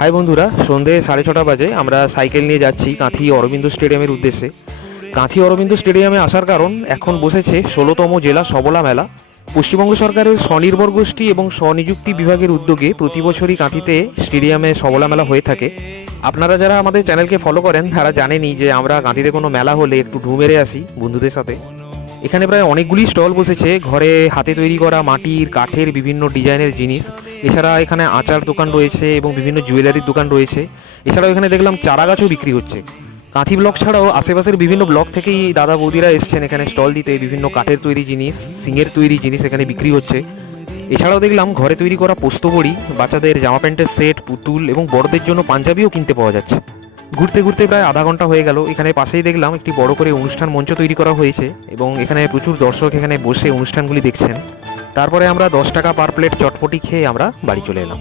High বন্ধুরা, সন্ধে 6:30 বাজে আমরা সাইকেল নিয়ে যাচ্ছি কাঁথি অরবিন্দ স্টেডিয়ামের উদ্দেশ্যে। কাঁথি অরবিন্দ স্টেডিয়ামে আসার কারণ, এখন বসেছে 16তম জেলা সবলা মেলা। পশ্চিমবঙ্গ সরকারের স্বনির্ভর গোষ্ঠী এবং স্বনিযুক্তি বিভাগের উদ্যোগে প্রতি বছরই কাঁথিতে স্টেডিয়ামে সবলা মেলা হয়ে থাকে। আপনারা যারা আমাদের চ্যানেলকে ফলো করেন তারা জানেনই যে আমরা কাঁথিতে কোনো মেলা হলে একটু ঢু মেরে আসি বন্ধুদের সাথে। এখানে প্রায় অনেকগুলি স্টল বসেছে, ঘরে হাতে তৈরি করা মাটির কাঠের বিভিন্ন ডিজাইনের জিনিস। এছাড়া এখানে আচার দোকান রয়েছে এবং বিভিন্ন জুয়েলারির দোকান রয়েছে। এছাড়াও এখানে দেখলাম চারা গাছও বিক্রি হচ্ছে। কাঁথি ব্লক ছাড়াও আশেপাশের বিভিন্ন ব্লক থেকেই দাদা বৌদিরা এসছেন এখানে স্টল দিতে। বিভিন্ন কাঠের তৈরি জিনিস, সিঙের তৈরি জিনিস এখানে বিক্রি হচ্ছে। এছাড়াও দেখলাম ঘরে তৈরি করা পোস্ত বড়ি, বাচ্চাদের জামা প্যান্টের সেট, পুতুল এবং বড়দের জন্য পাঞ্জাবিও কিনতে পাওয়া যাচ্ছে। ঘুরতে ঘুরতে প্রায় আধা ঘন্টা হয়ে গেল। এখানে পাশেই দেখলাম একটি বড় করে অনুষ্ঠান মঞ্চ তৈরি করা হয়েছে এবং এখানে প্রচুর দর্শক এখানে বসে অনুষ্ঠানগুলি দেখছেন। তারপরে আমরা 10 টাকা পার প্লেট চটপটি খেয়ে আমরা বাড়ি চলে এলাম।